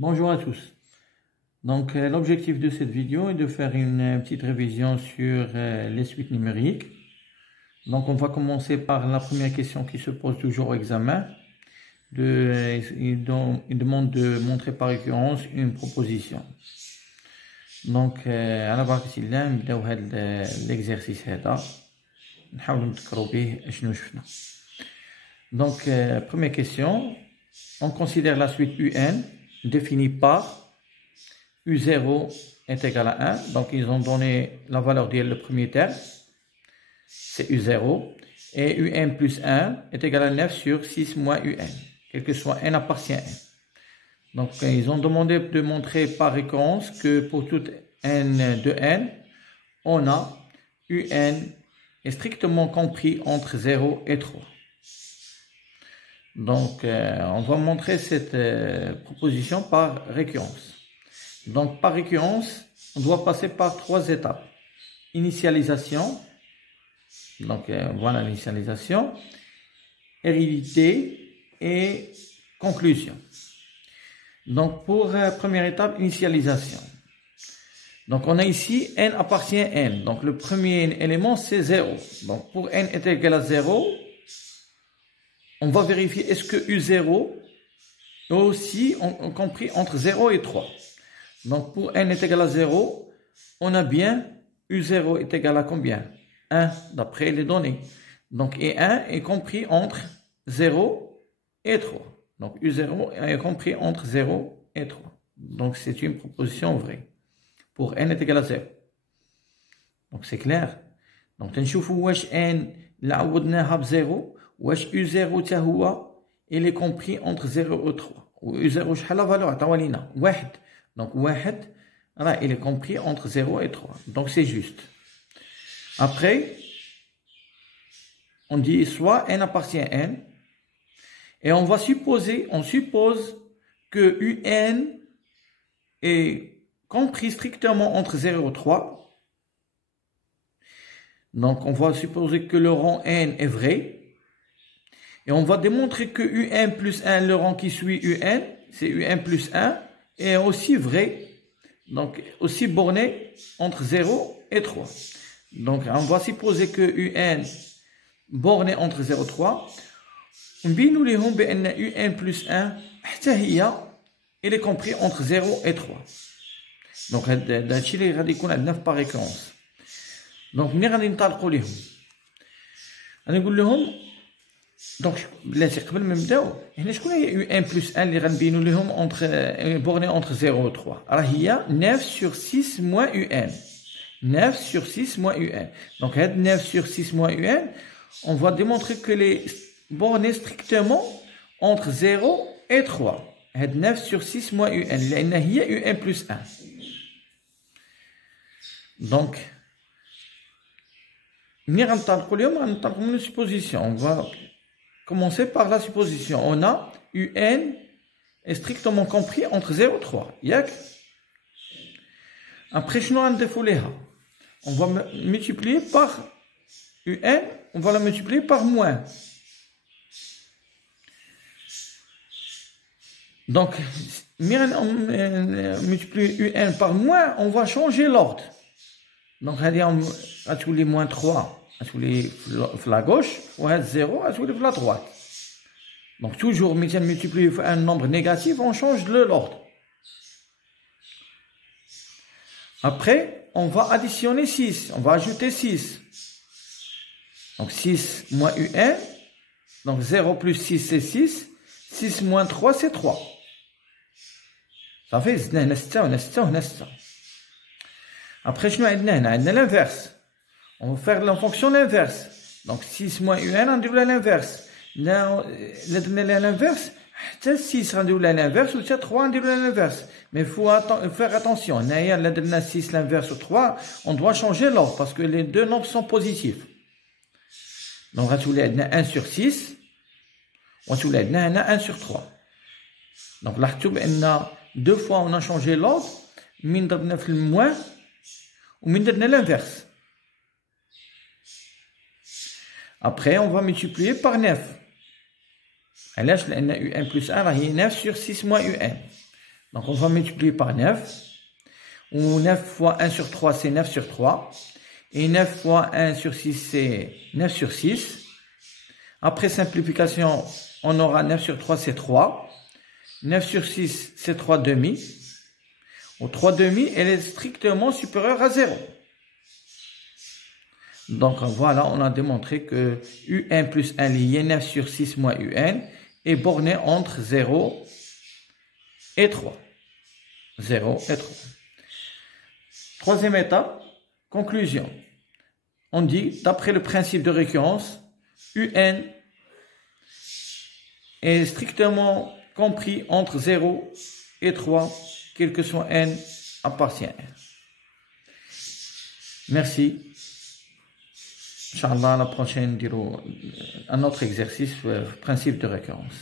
Bonjour à tous. Donc, l'objectif de cette vidéo est de faire une petite révision sur les suites numériques. Donc, on va commencer par la première question qui se pose toujours au examen. Il demande de montrer par récurrence une proposition. Donc, على بركة الله نبداو هذا l'exercice هذا نحاولوا نذكروا به شنو شفنا. Donc, première question, on considère la suite UN définie par U0 est égal à 1. Donc, ils ont donné la valeur de le premier terme, c'est U0. Et UN plus 1 est égal à 9 sur 6 moins UN, quel que soit n appartient à n. Donc, ils ont demandé de montrer par récurrence que pour toute n de n, on a UN est strictement compris entre 0 et 3. Donc, on va montrer cette proposition par récurrence. Donc, par récurrence, on doit passer par trois étapes. Initialisation, donc voilà l'initialisation, hérédité et conclusion. Donc, pour première étape, initialisation. Donc, on a ici n appartient à n. Donc, le premier élément, c'est 0. Donc, pour n est égal à 0, on va vérifier est-ce que U0 est aussi compris entre 0 et 3. Donc, pour n est égal à 0, on a bien U0 est égal à combien? 1, d'après les données. Donc, et 1 est compris entre 0 et 3. Donc, U0 est compris entre 0 et 3. Donc, c'est une proposition vraie. Pour n est égal à 0. Donc, c'est clair. Donc, نشوفوا واش n اللي عوضناها ب 0 واش U0 حتى هو il est compris entre 0 et 3. U0 شحال la valeur عطاوها لينا 1. Donc 1 là il est compris entre 0 et 3. Donc c'est juste. Après on dit soit n appartient à n et on suppose que UN est compris strictement entre 0 et 3. Donc on va supposer que le rang n est vrai. Et on va démontrer que UN plus 1, le rang qui suit UN, c'est UN plus 1, est aussi vrai, donc aussi borné entre 0 et 3. Donc on va supposer que UN borné entre 0 et 3. نبينوا لهم بأن UN plus 1 حتى هي il est compris entre 0 et 3. Donc هذا الشيء اللي غادي يكون عندنا في par récurrence. Donc ملي غادي نطلقوا لهم غادي نقول لهم دونك بلاتي قبل ما نبداو هنا شكون هي يو ان بلس 1 اللي غنبينوا لهم اونتر بورني اونتر 0 و 3 راه هي 9 sur 6 moins يو ان 9 sur 6 moins يو ان دونك هاد 9 sur 6 moins يو ان on va démontrer que les bornés strictement entre 0 et 3 هاد 9 sur 6 moins يو ان لان هي يو ان بلس 1 دونك ملي غنطلقوا اليوم غنطلقوا من السوبوزيسيون on va commencer par la supposition. On a UN est strictement compris entre 0 et 3. Yak. Après, on va multiplier par UN, on va la multiplier par moins. Donc, on multiplie UN par moins, on va changer l'ordre. Donc, on va tous moins 3. À la gauche, ou à 0, à la droite. Donc, toujours, mais si on multiplie un nombre négatif, on change l'ordre. Après, on va additionner 6. On va ajouter 6. Donc, 6 moins UN. Donc, 0 plus 6, c'est 6. 6 moins 3, c'est 3. Ça fait 6. Après, je vais l'inverse. On va faire la fonction l'inverse. Donc 6 moins UN, on dit l'inverse. Là, l'inverse, 6 on dit l'inverse, ou 3 on dit l'inverse. Mais il faut faire attention. Là, 6 l'inverse ou 3, on doit changer l'ordre parce que les deux nombres sont positifs. Donc, on a 1 sur 6, on a 1 sur 3. Donc, là, deux fois on a changé l'ordre, من ضربنا في الموان ومن درنا l'inverse. Après, on va multiplier par 9. علاش لأن UN plus 1 راهي 9 sur 6 moins UN. Donc on va multiplier par 9. Ou 9 fois 1 sur 3, c'est 9 sur 3. Et 9 fois 1 sur 6, c'est 9 sur 6. Après simplification, on aura 9 sur 3, c'est 3. 9 sur 6, c'est 3 demi. Au 3 demi, elle est strictement supérieure à 0. Donc voilà, on a démontré que UN plus 1 lié 9 sur 6 moins UN est borné entre 0 et 3. 0 et 3. Troisième étape, conclusion. On dit, d'après le principe de récurrence, UN est strictement compris entre 0 et 3, quel que soit n appartient à n. Merci. Inch'Allah, la prochaine, un autre exercice, principe de récurrence.